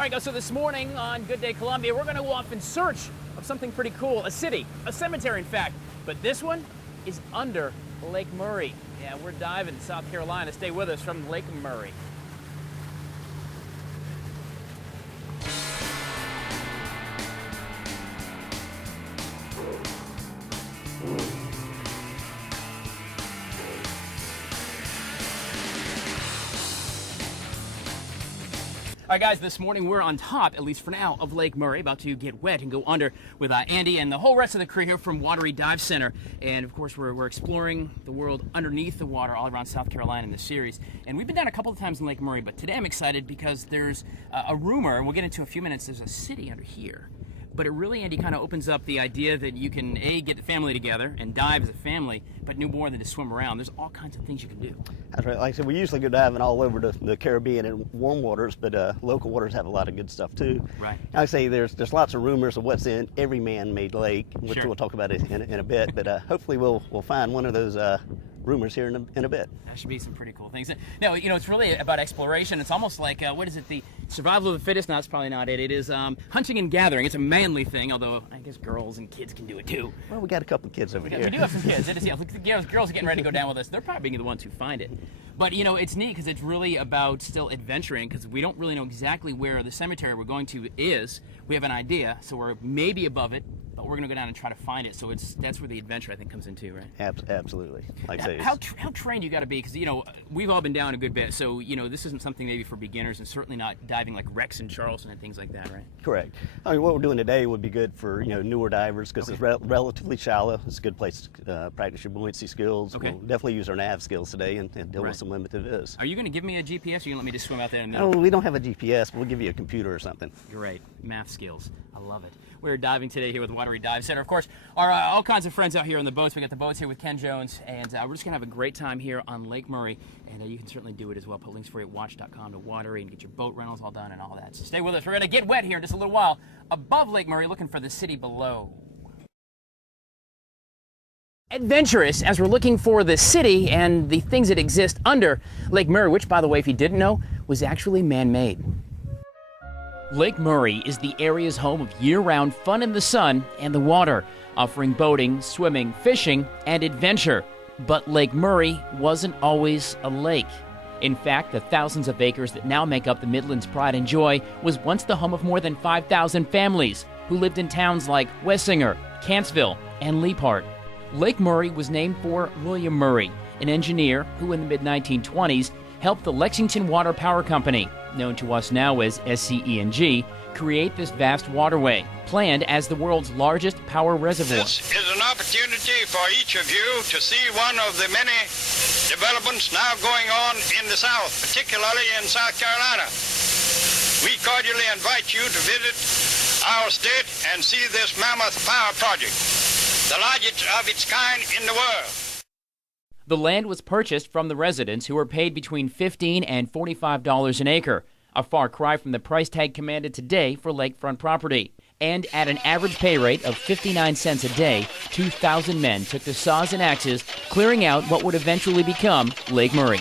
All right, guys, so this morning on Good Day Columbia, we're going to go off in search of something pretty cool. A city, a cemetery, in fact. But this one is under Lake Murray. Yeah, we're diving in South Carolina. Stay with us from Lake Murray. All right, guys, this morning we're on top, at least for now, of Lake Murray, about to get wet and go under with Andy and the whole rest of the crew here from Watery Dive Center. And, of course, we're exploring the world underneath the water all around South Carolina in this series. And we've been down a couple of times in Lake Murray, but today I'm excited because there's a rumor, and we'll get into in a few minutes, there's a city under here. But it really, Andy, kind of opens up the idea that you can, A, get the family together and dive as a family, but no more than to swim around. There's all kinds of things you can do. That's right. Like I said, we usually go diving all over the Caribbean and warm waters, but local waters have a lot of good stuff too. Right. Like I say, there's lots of rumors of what's in every man-made lake, which Sure. we'll talk about in a bit. But hopefully we'll find one of those rumors here in a bit. That should be some pretty cool things. No, you know, it's really about exploration. It's almost like, what is it, the survival of the fittest? No, that's probably not it. It is hunting and gathering. It's a manly thing, although I guess girls and kids can do it too. Well, we got a couple of kids over here. We do have some kids. It is, yeah, look, the girls are getting ready to go down with us. They're probably being the ones who find it. But, you know, it's neat because it's really about still adventuring because we don't really know exactly where the cemetery we're going to is. We have an idea, so we're maybe above it, but we're going to go down and try to find it. So that's where the adventure, I think, comes into, right? Absolutely. Like I say, how trained you got to be? Because, you know, we've all been down a good bit. So, you know, this isn't something maybe for beginners and certainly not diving like Rex and Charleston and things like that, right? correct. I mean, what we're doing today would be good for, newer divers because it's relatively shallow. It's a good place to practice your buoyancy skills. Okay. We'll definitely use our nav skills today and deal Right. with some limited viz. Are you going to give me a GPS or are you going to let me just swim out there in the Oh, middle? we don't have a GPS, but we'll give you a computer or something. Great. Math skills. I love it. We're diving today here with Watery Dive Center. Of course, our all kinds of friends out here on the boats. We got the boats here with Ken Jones, and we're just going to have a great time here on Lake Murray, and you can certainly do it as well. Put links for you at watch.com to Watery and get your boat rentals all done and all that. So stay with us. We're going to get wet here in just a little while above Lake Murray, looking for the city below. Adventurous as we're looking for the city and the things that exist under Lake Murray, which, by the way, if you didn't know, was actually man-made. Lake Murray is the area's home of year-round fun in the sun and the water, offering boating, swimming, fishing, and adventure. But Lake Murray wasn't always a lake. In fact, the thousands of acres that now make up the Midland's pride and joy was once the home of more than 5,000 families who lived in towns like Wessinger, Cantsville, and Leapart. Lake Murray was named for William Murray, an engineer who in the mid-1920s helped the Lexington Water Power Company, known to us now as SCE&G, create this vast waterway, planned as the world's largest power reservoir. This is an opportunity for each of you to see one of the many developments now going on in the South, particularly in South Carolina. We cordially invite you to visit our state and see this mammoth power project, the largest of its kind in the world. The land was purchased from the residents who were paid between $15 and $45 an acre, a far cry from the price tag commanded today for lakefront property. And at an average pay rate of 59 cents a day, 2,000 men took the saws and axes, clearing out what would eventually become Lake Murray.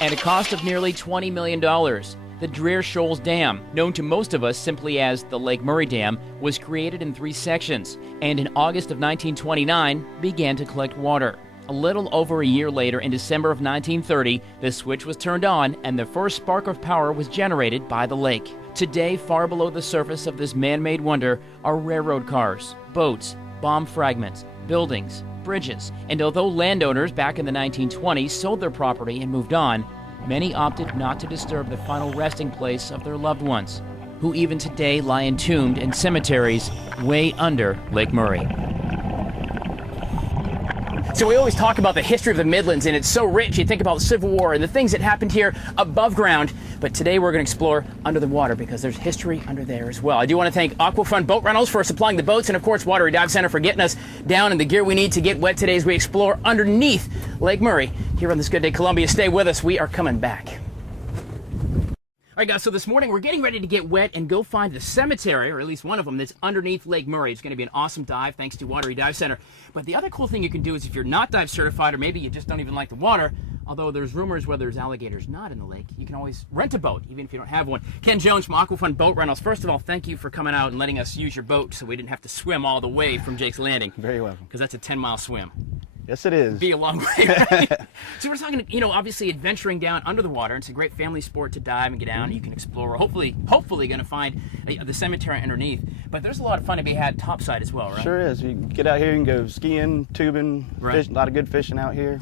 At a cost of nearly $20 million, the Dreher Shoals Dam, known to most of us simply as the Lake Murray Dam, was created in 3 sections, and in August of 1929 began to collect water. A little over a year later, in December of 1930, the switch was turned on and the first spark of power was generated by the lake. Today, far below the surface of this man-made wonder are railroad cars, boats, bomb fragments, buildings, bridges, and although landowners back in the 1920s sold their property and moved on, many opted not to disturb the final resting place of their loved ones, who even today lie entombed in cemeteries way under Lake Murray. So we always talk about the history of the Midlands, and it's so rich. You think about the Civil War and the things that happened here above ground, but today we're going to explore under the water because there's history under there as well. I do want to thank Aquafront Boat Rentals for supplying the boats, and of course Watery Dive Center for getting us down in the gear we need to get wet today as we explore underneath Lake Murray here on this Good Day Columbia. Stay with us. We are coming back. All right, guys, so this morning we're getting ready to get wet and go find the cemetery, or at least one of them, that's underneath Lake Murray. It's going to be an awesome dive thanks to Watery Dive Center. But the other cool thing you can do is if you're not dive certified or maybe you just don't even like the water, Although there's rumors whether there's alligators not in the lake, you can always rent a boat, even if you don't have one. Ken Jones from Aquafun Boat Rentals. First of all, thank you for coming out and letting us use your boat so we didn't have to swim all the way from Jake's Landing. Very welcome. Because that's a 10-mile swim. Yes, it is. Be a long way, right? So we're talking, you know, obviously adventuring down under the water. It's a great family sport to dive and get down. You can explore. Hopefully going to find the cemetery underneath. But there's a lot of fun to be had topside as well, right? Sure is. You get out here and go skiing, tubing, fish, a lot of good fishing out here.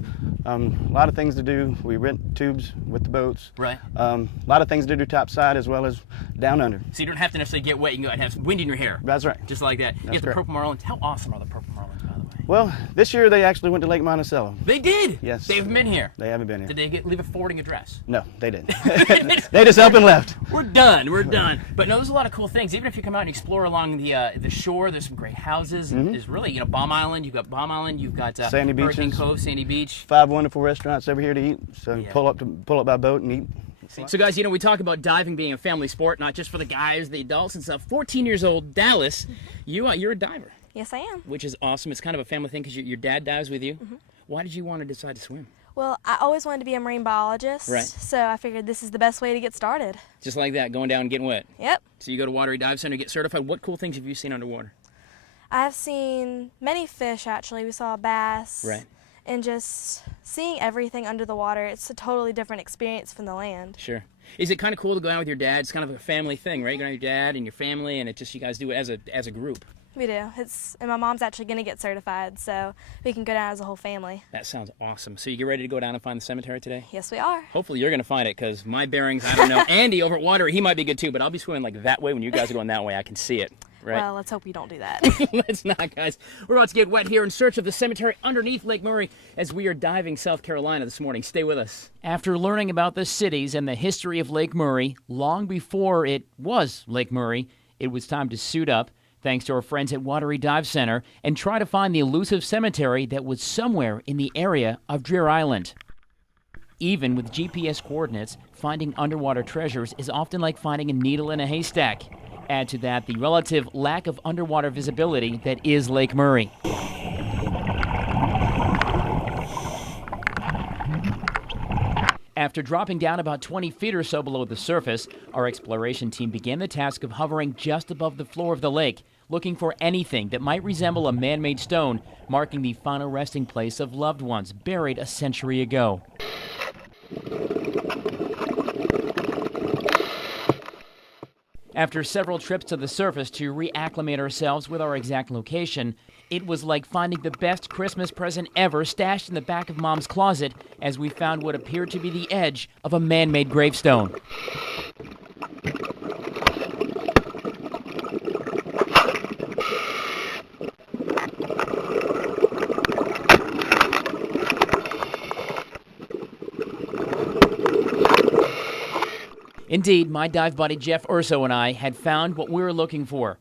A lot of things to do. We rent tubes with the boats. Right. A lot of things to do topside as well as down under. So you don't have to necessarily get wet. You can go out and have some wind in your hair. That's right. Just like that. You have the purple marlins. How awesome are the purple marlins, by the way? Well, this year they actually went to Lake Monticello. They did? Yes. They haven't been here. They haven't been here. Did they leave a forwarding address? No, they didn't. They just up and left. We're done. We're done. But no, there's a lot of cool things. Even if you come out and explore along the shore, there's some great houses. And there's really, you know, Bomb Island. You've got Bomb Island. You've got Sandy Hurricane Beaches. Cove, Sandy Beach. 5 wonderful restaurants over here to eat. So Yeah. pull up by boat and eat. So guys, you know, we talk about diving being a family sport, not just for the guys, the adults and stuff. 14 years old, Dallas, you're a diver. Yes, I am. Which is awesome. It's kind of a family thing because your dad dives with you. Why did you want to decide to swim? Well, I always wanted to be a marine biologist, Right. so I figured this is the best way to get started. Just like that, going down and getting wet. Yep. So you go to Watery Dive Center, get certified. What cool things have you seen underwater? I've seen many fish, actually. We saw bass. Right. And just seeing everything under the water, it's a totally different experience from the land. Sure. Is it kind of cool to go out with your dad? It's kind of a family thing, right? You go out with your dad and your family, and it just you guys do it as a group. We do. And my mom's actually going to get certified, so we can go down as a whole family. That sounds awesome. So you get ready to go down and find the cemetery today? Yes, we are. Hopefully you're going to find it, because my bearings, I don't know. Andy over at Watery, he might be good too, but I'll be swimming like that way when you guys are going that way. I can see it. Right? Well, let's hope you don't do that. Let's not, guys. We're about to get wet here in search of the cemetery underneath Lake Murray as we are diving South Carolina this morning. Stay with us. After learning about the cities and the history of Lake Murray, long before it was Lake Murray, it was time to suit up, thanks to our friends at Watery Dive Center, and try to find the elusive cemetery that was somewhere in the area of Deer Island. Even with GPS coordinates, finding underwater treasures is often like finding a needle in a haystack. Add to that the relative lack of underwater visibility that is Lake Murray. After dropping down about 20 feet or so below the surface, our exploration team began the task of hovering just above the floor of the lake, looking for anything that might resemble a man-made stone, marking the final resting place of loved ones buried a century ago. After several trips to the surface to reacclimate ourselves with our exact location, it was like finding the best Christmas present ever stashed in the back of Mom's closet as we found what appeared to be the edge of a man-made gravestone. Indeed, my dive buddy Jeff Urso and I had found what we were looking for.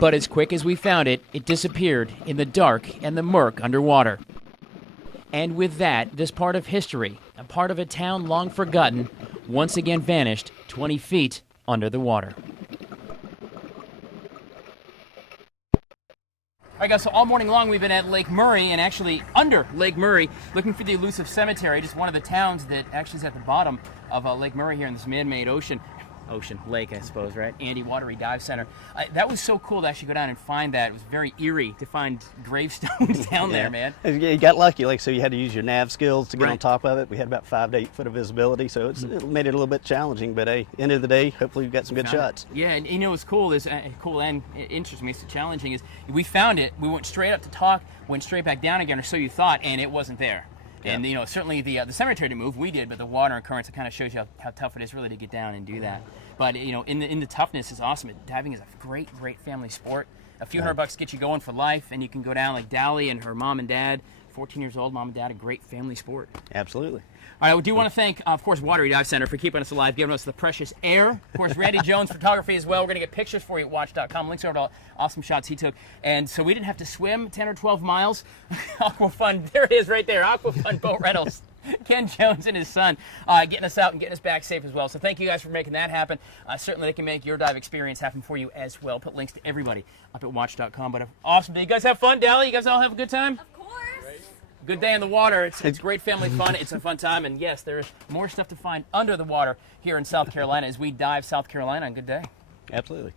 But as quick as we found it, it disappeared in the dark and the murk underwater. And with that, this part of history, a part of a town long forgotten, once again vanished 20 feet under the water. All right, guys, so all morning long we've been at Lake Murray and actually under Lake Murray looking for the elusive cemetery, just one of the towns that actually is at the bottom of Lake Murray here in this man-made lake, I suppose, right? Andy Watery Dive Center. That was so cool to actually go down and find that. It was very eerie to find gravestones down there, man. You got lucky, so you had to use your nav skills to get Right. on top of it. We had about 5 to 8 foot of visibility, so it made it a little bit challenging. But hey, end of the day, hopefully we've got some good shots. Yeah, and you know what's cool is cool and interesting, makes it challenging is we found it. We went straight up to talk, went straight back down again, or so you thought, and it wasn't there. Yeah. And you know, certainly the cemetery to move, we did, but the water and currents, it kind of shows you how tough it is really to get down and do that. But you know, in the toughness is awesome. Diving is a great family sport. A few $100 get you going for life, and you can go down like Dally and her mom and dad, 14 years old, mom and dad, a great family sport. Absolutely. All right, we do want to thank, of course, Watery Dive Center for keeping us alive, giving us the precious air. Of course, Randy Jones Photography as well. We're going to get pictures for you at WACH.com. Links over to all awesome shots he took. And so we didn't have to swim 10 or 12 miles. Aquafun, there it is right there, Aquafun Boat Rentals. Ken Jones and his son getting us out and getting us back safe as well. So thank you guys for making that happen. Certainly they can make your dive experience happen for you as well. Put links to everybody up at watch.com. But awesome. Did you guys have fun, Dally? You guys all have a good time? Of course. Good day in the water. It's great family fun. It's a fun time. And yes, there's more stuff to find under the water here in South Carolina as we dive South Carolina on Good Day. Absolutely.